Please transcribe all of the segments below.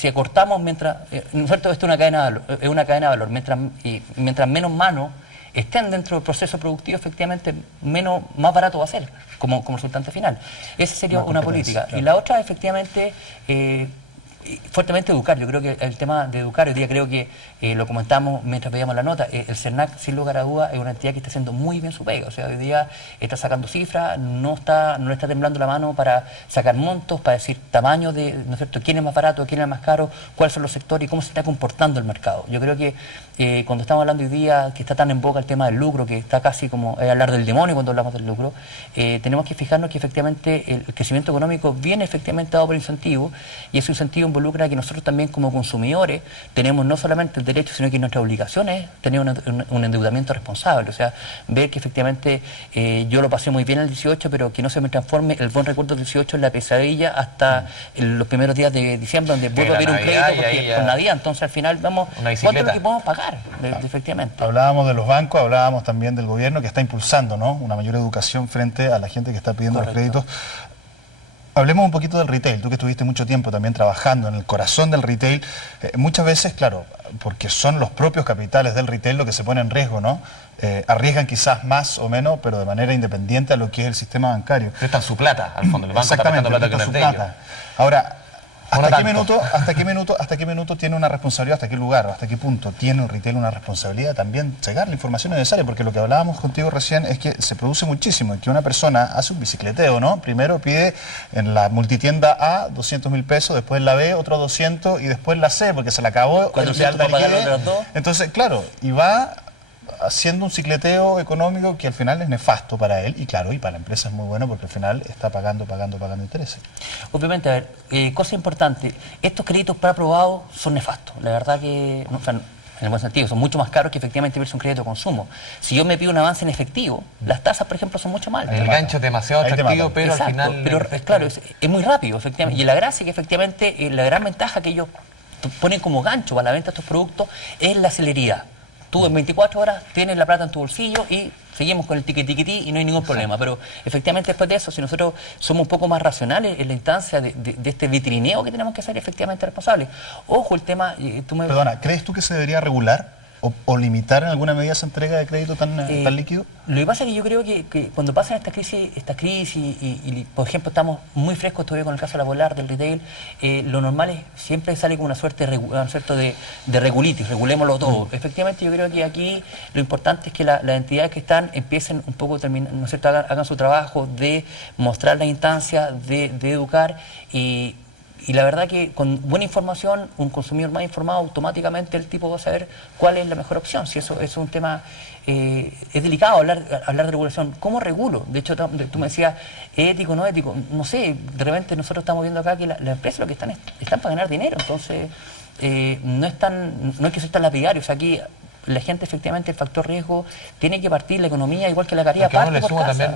si acortamos mientras, ¿no es cierto? Esto es una cadena de valor, mientras menos manos estén dentro del proceso productivo, efectivamente más barato va a ser como resultante final. Esa sería una política. Claro. Y la otra, efectivamente, fuertemente educar. Yo creo que el tema de educar, hoy día creo que lo comentamos mientras veíamos la nota, el CERNAC, sin lugar a dudas, es una entidad que está haciendo muy bien su pega. O sea, hoy día está sacando cifras, no le está temblando la mano para sacar montos, para decir tamaño de, ¿no es cierto?, quién es más barato, quién es más caro, cuáles son los sectores y cómo se está comportando el mercado. Yo creo que cuando estamos hablando hoy día, que está tan en boca el tema del lucro, que está casi como hablar del demonio cuando hablamos del lucro, tenemos que fijarnos que efectivamente el crecimiento económico viene efectivamente dado por incentivo, y ese incentivo involucra que nosotros también como consumidores tenemos no solamente el derecho, sino que nuestra obligación es tener un endeudamiento responsable. O sea, ver que efectivamente yo lo pasé muy bien el 18, pero que no se me transforme el buen recuerdo del 18 en la pesadilla hasta los primeros días de diciembre, donde vuelvo a pedir un crédito porque con Navidad. Entonces al final vamos, ¿cuánto es lo que podemos pagar? Efectivamente. Hablábamos de los bancos, hablábamos también del gobierno que está impulsando, ¿no?, una mayor educación frente a la gente que está pidiendo los créditos. Hablemos un poquito del retail, tú que estuviste mucho tiempo también trabajando en el corazón del retail. Muchas veces, claro, porque son los propios capitales del retail lo que se pone en riesgo, ¿no? Arriesgan quizás más o menos, pero de manera independiente a lo que es el sistema bancario. Prestan su plata, al fondo, el banco está prestando plata que no es de ellos. Ahora, ¿hasta qué minuto tiene una responsabilidad, hasta qué lugar, hasta qué punto tiene el retail una responsabilidad también llegar la información necesaria? Porque lo que hablábamos contigo recién es que se produce muchísimo y que una persona hace un bicicleteo, ¿no? Primero pide en la multitienda A 200.000 pesos, después en la B otro 200 y después en la C porque se la acabó. Entonces, claro, y va haciendo un cicleteo económico que al final es nefasto para él y claro, y para la empresa es muy bueno porque al final está pagando intereses. Obviamente, a ver, cosa importante, estos créditos preaprobados son nefastos, la verdad que, no, o sea, en el buen sentido, son mucho más caros que efectivamente verse un crédito de consumo. Si yo me pido un avance en efectivo, las tasas, por ejemplo, son mucho más altas. El gancho es demasiado atractivo, pero exacto, al final... Pero claro, es muy rápido, efectivamente, y la gracia es que efectivamente la gran ventaja que ellos ponen como gancho para la venta de estos productos es la celeridad. Tú en 24 horas tienes la plata en tu bolsillo y seguimos con el tiquití y no hay ningún problema. Pero efectivamente después de eso, si nosotros somos un poco más racionales en la instancia de este vitrineo que tenemos que ser efectivamente responsables. Ojo, el tema... Perdona, ¿crees tú que se debería regular o limitar en alguna medida esa entrega de crédito tan líquido? Lo que pasa es que yo creo que cuando pasan estas crisis y, por ejemplo, estamos muy frescos todavía con el caso de la Polar, del retail, lo normal es siempre sale con una suerte de regulitis, regulémoslo todo. Efectivamente, yo creo que aquí lo importante es que las entidades que están empiecen un poco, ¿no es cierto?, hagan su trabajo de mostrar la instancia, de educar y la verdad que con buena información, un consumidor más informado, automáticamente el tipo va a saber cuál es la mejor opción. Si eso es un tema, es delicado hablar de regulación. ¿Cómo regulo? De hecho, tú me decías, ético, no ético. No sé, de repente nosotros estamos viendo acá que las empresas lo que están para ganar dinero. Entonces, no hay que ser tan lapidario. O sea, aquí la gente, efectivamente, el factor riesgo tiene que partir la economía, igual que la caridad. Uno le suma también,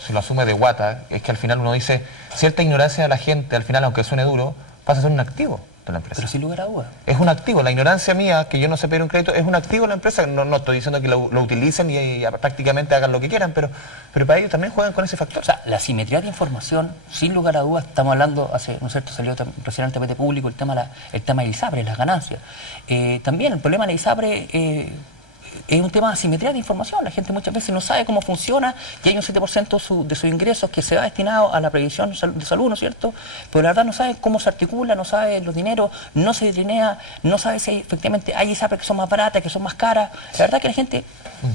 se lo asume de guata, es que al final uno dice, cierta ignorancia de la gente, al final, aunque suene duro, pasa a ser un activo de la empresa. Pero sin lugar a dudas. Es un activo, la ignorancia mía, que yo no sé pedir un crédito, es un activo de la empresa. No estoy diciendo que lo utilicen y prácticamente hagan lo que quieran, pero para ellos también juegan con ese factor. O sea, la simetría de información, sin lugar a dudas, estamos hablando, ¿no es cierto?, salió recién al tapete público el tema del ISAPRE, las ganancias. También el problema del ISAPRE es un tema de asimetría de información. La gente muchas veces no sabe cómo funciona y hay un 7% de sus ingresos que se va destinado a la previsión de salud, ¿no es cierto? Pero la verdad no sabe cómo se articula, no sabe los dineros, no se trinea, no sabe si efectivamente hay ISAPRE que son más baratas, que son más caras. La verdad que la gente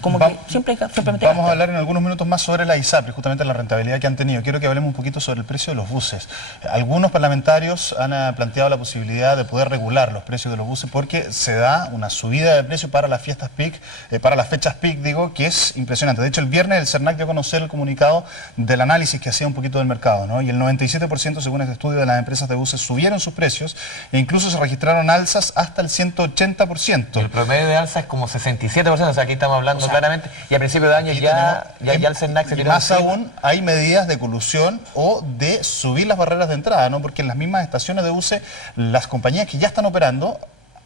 como que simplemente... Vamos a hablar en algunos minutos más sobre la ISAPRE, justamente la rentabilidad que han tenido. Quiero que hablemos un poquito sobre el precio de los buses. Algunos parlamentarios han planteado la posibilidad de poder regular los precios de los buses porque se da una subida de precio para las fiestas peak, para las fechas peak, digo, que es impresionante. De hecho, el viernes el CERNAC dio a conocer el comunicado del análisis que hacía un poquito del mercado, ¿no? Y el 97%, según este estudio, de las empresas de buses subieron sus precios e incluso se registraron alzas hasta el 180%. El promedio de alza es como 67%, o sea, aquí estamos hablando claramente, y a principio de año ya el CERNAC se tiró. Y más aún, hay medidas de colusión o de subir las barreras de entrada, ¿no? Porque en las mismas estaciones de buses, las compañías que ya están operando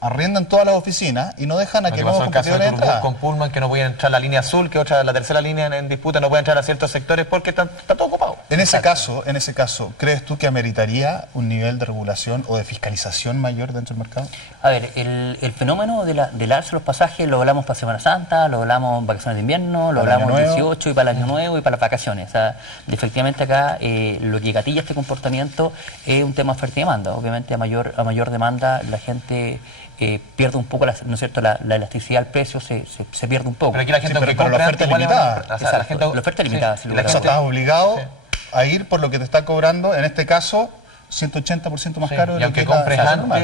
arriendan todas las oficinas y no dejan a Lo que que nuevos pasó en el caso de competidores entrar. Turbus con Pullman, que no podían entrar a la línea azul, que otra, la tercera línea en disputa, no puede entrar a ciertos sectores porque está todo ocupado. En ese caso, ¿crees tú que ameritaría un nivel de regulación o de fiscalización mayor dentro del mercado? A ver, el fenómeno del alza de los pasajes lo hablamos para Semana Santa, lo hablamos en vacaciones de invierno, lo Para hablamos el el Año 18 y para el Año Nuevo y para las vacaciones. O sea, efectivamente acá lo que gatilla este comportamiento es un tema de oferta y demanda. Obviamente a mayor demanda la gente pierde un poco, ¿no es cierto? La elasticidad del precio se pierde un poco. Pero aquí la gente Sí, que pero la compra oferta igual limitada. o sea, la Exacto, gente, la oferta limitada, sin lugar a O sea, dudas. estás obligado a ir por lo que te está cobrando, en este caso, 180% más caro de y lo aunque que compres es la antes, normal.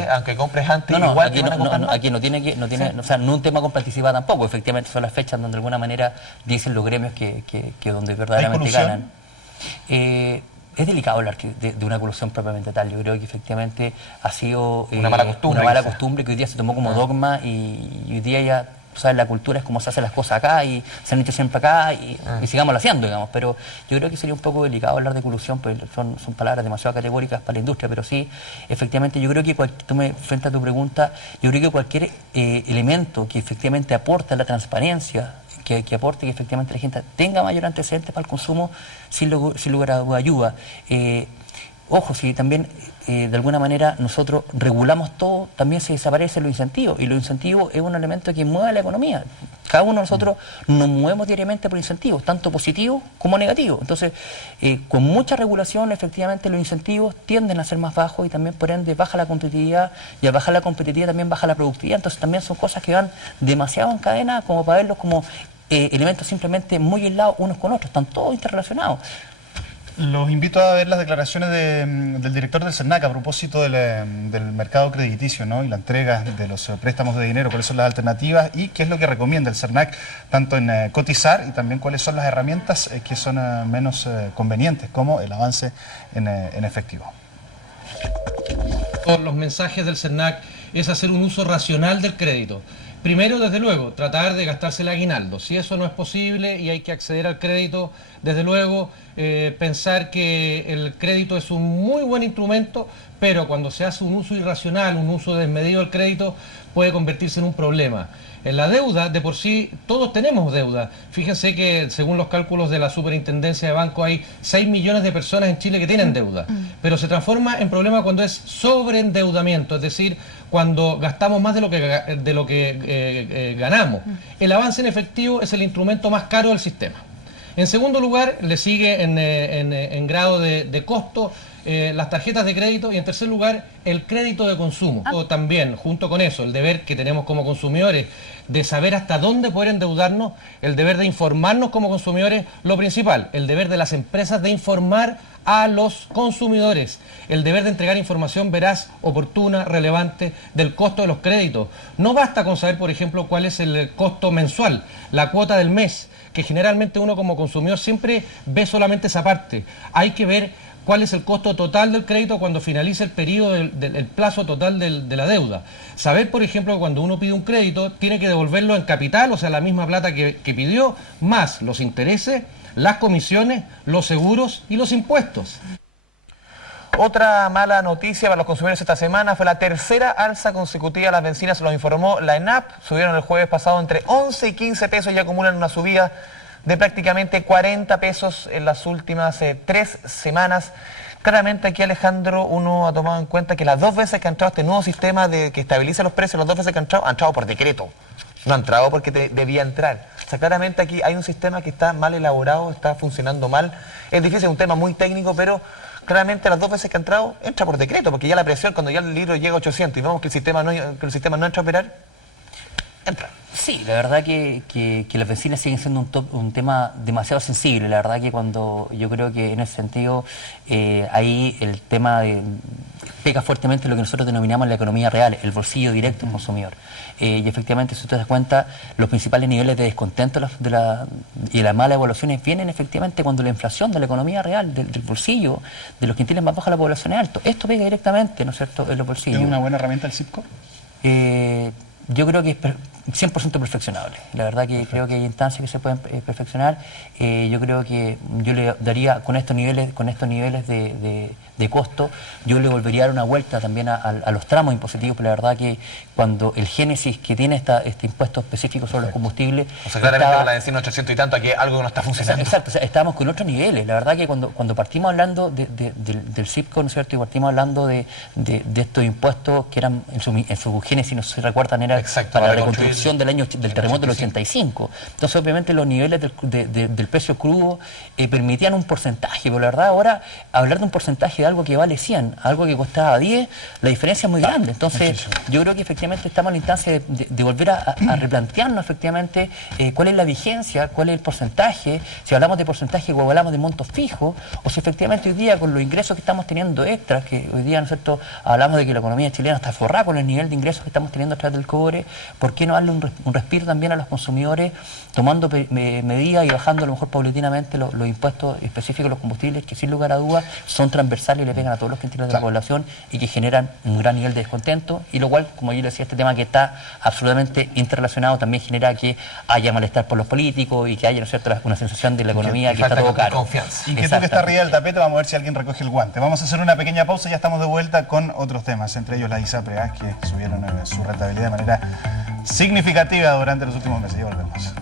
No, igual te van a cobrar más. aquí no tiene, o sea, no es un tema con participativa tampoco. Efectivamente son las fechas donde de alguna manera dicen los gremios que donde verdaderamente colusión? ganan. Es delicado hablar de una colusión propiamente tal. Yo creo que efectivamente ha sido Una mala costumbre, una mala quizás. costumbre que hoy día se tomó como dogma y hoy día ya, o sea, la cultura es como se hacen las cosas acá y se han hecho siempre acá y sigámoslo haciendo, digamos. Pero yo creo que sería un poco delicado hablar de colusión, porque son palabras demasiado categóricas para la industria, pero sí, efectivamente, yo creo que frente a tu pregunta, yo creo que cualquier elemento que efectivamente aporte a la transparencia, que aporte que efectivamente la gente tenga mayor antecedente para el consumo, sin lugar a duda ayuda. Ojo, si también de alguna manera nosotros regulamos todo, también se desaparecen los incentivos, y los incentivos es un elemento que mueve la economía. Cada uno de nosotros nos movemos diariamente por incentivos, tanto positivos como negativos. Entonces, con mucha regulación, efectivamente los incentivos tienden a ser más bajos y también por ende baja la competitividad, y al bajar la competitividad también baja la productividad. Entonces también son cosas que van demasiado en cadena como para verlos como elementos simplemente muy aislados unos con otros, están todos interrelacionados. Los invito a ver las declaraciones del director del CERNAC a propósito del mercado crediticio, ¿no? Y la entrega de los préstamos de dinero, cuáles son las alternativas y qué es lo que recomienda el CERNAC, tanto en cotizar y también cuáles son las herramientas que son menos convenientes, como el avance en efectivo. Los mensajes del CERNAC es hacer un uso racional del crédito. Primero, desde luego, tratar de gastarse el aguinaldo. Si eso no es posible y hay que acceder al crédito, desde luego, pensar que el crédito es un muy buen instrumento, pero cuando se hace un uso irracional, un uso desmedido del crédito, puede convertirse en un problema. En la deuda, de por sí, todos tenemos deuda. Fíjense que según los cálculos de la Superintendencia de Banco hay 6 millones de personas en Chile que tienen deuda. Pero se transforma en problema cuando es sobreendeudamiento, es decir, cuando gastamos más de lo que ganamos. El avance en efectivo es el instrumento más caro del sistema. En segundo lugar, le sigue en grado de costo las tarjetas de crédito, y en tercer lugar el crédito de consumo. También, junto con eso, el deber que tenemos como consumidores de saber hasta dónde poder endeudarnos, el deber de informarnos como consumidores, lo principal, el deber de las empresas de informar a los consumidores, el deber de entregar información veraz, oportuna, relevante del costo de los créditos. No basta con saber, por ejemplo, cuál es el costo mensual, la cuota del mes, que generalmente uno como consumidor siempre ve solamente esa parte. Hay que ver cuál es el costo total del crédito cuando finalice el periodo del plazo total de la deuda. Saber, por ejemplo, que cuando uno pide un crédito, tiene que devolverlo en capital, o sea, la misma plata que pidió, más los intereses, las comisiones, los seguros y los impuestos. Otra mala noticia para los consumidores esta semana fue la tercera alza consecutiva de las bencinas, se lo informó la ENAP. Subieron el jueves pasado entre 11 y 15 pesos y acumulan una subida de prácticamente 40 pesos en las últimas 3 semanas. Claramente aquí, Alejandro, uno ha tomado en cuenta que las 2 veces que ha entrado este nuevo sistema que estabiliza los precios, las 2 veces que ha entrado por decreto. No ha entrado porque debía entrar. O sea, claramente aquí hay un sistema que está mal elaborado, está funcionando mal. Es difícil, es un tema muy técnico, pero claramente las 2 veces que ha entrado, entra por decreto, porque ya la presión, cuando ya el litro llega a 800 y vemos que el sistema no entra a operar, entra. Sí, la verdad que las bencinas siguen siendo un tema demasiado sensible. La verdad que cuando yo creo que en ese sentido ahí el tema pega fuertemente lo que nosotros denominamos la economía real, el bolsillo directo del consumidor. Y efectivamente, si usted se da cuenta, los principales niveles de descontento y las malas evaluaciones vienen efectivamente cuando la inflación de la economía real, del bolsillo, de los quintiles más bajos de la población es alto. Esto pega directamente, ¿no es cierto?, en los bolsillos. ¿Es una buena herramienta el CIPCO? Yo creo que 100% perfeccionable. La verdad que creo que hay instancias que se pueden perfeccionar. Yo creo que yo le daría, con estos niveles de costo, yo le volvería a dar una vuelta también a los tramos impositivos, pero la verdad que cuando el génesis que tiene este impuesto específico sobre los combustibles... O sea, claramente con la benzina 800 y tanto, aquí algo no está funcionando. Exacto, o sea, estábamos con otros niveles. La verdad que cuando partimos hablando del CIPCO, ¿no es cierto?, y partimos hablando de estos impuestos que eran en su génesis, no sé si recuerdan, era para la reconstrucción del terremoto del 85. Entonces, obviamente, los niveles del precio crudo permitían un porcentaje, pero la verdad ahora, hablar de un porcentaje de algo que vale 100, algo que costaba 10, la diferencia es muy grande. Entonces, yo creo que efectivamente estamos en la instancia de volver a replantearnos efectivamente cuál es la vigencia, cuál es el porcentaje, si hablamos de porcentaje o hablamos de montos fijos, o si efectivamente hoy día con los ingresos que estamos teniendo extras, que hoy día, ¿no es cierto?, hablamos de que la economía chilena está forrada con el nivel de ingresos que estamos teniendo a través del cobre, ¿por qué no darle un respiro también a los consumidores, tomando medidas y bajando a lo mejor paulatinamente los impuestos específicos de los combustibles, que sin lugar a dudas son transversales y le pegan a todos los quintiles de la población y que generan un gran nivel de descontento, y lo cual, como yo le decía, este tema que está absolutamente interrelacionado también genera que haya malestar por los políticos y que haya, ¿no es cierto?, una sensación de la economía que está todo caro. Confianza. Inquietud que está arriba del tapete, vamos a ver si alguien recoge el guante. Vamos a hacer una pequeña pausa y ya estamos de vuelta con otros temas, entre ellos la ISAPRE, que subieron su rentabilidad de manera significativa durante los últimos meses. Ya volvemos.